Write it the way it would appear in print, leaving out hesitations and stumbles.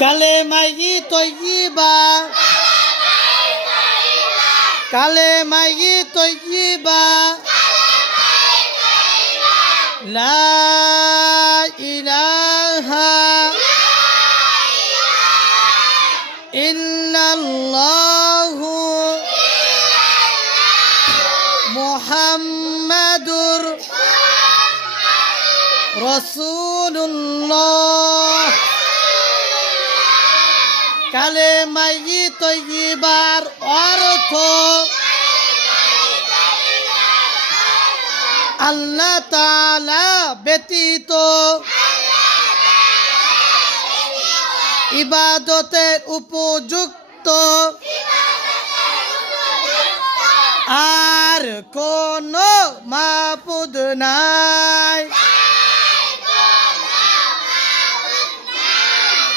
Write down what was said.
কালেমাই তৈয়িবা কালেমাই তৈয়িবা লা ইলাহা ইল্লাল্লাহু মুহাম্মাদুর রাসূলুল্লাহ। কালেমাই তৈয়িবার অর্থ আল্লাহ তাআলা ব্যতীত ইবাদতের উপযুক্ত আর কোন মাবুদ নাই।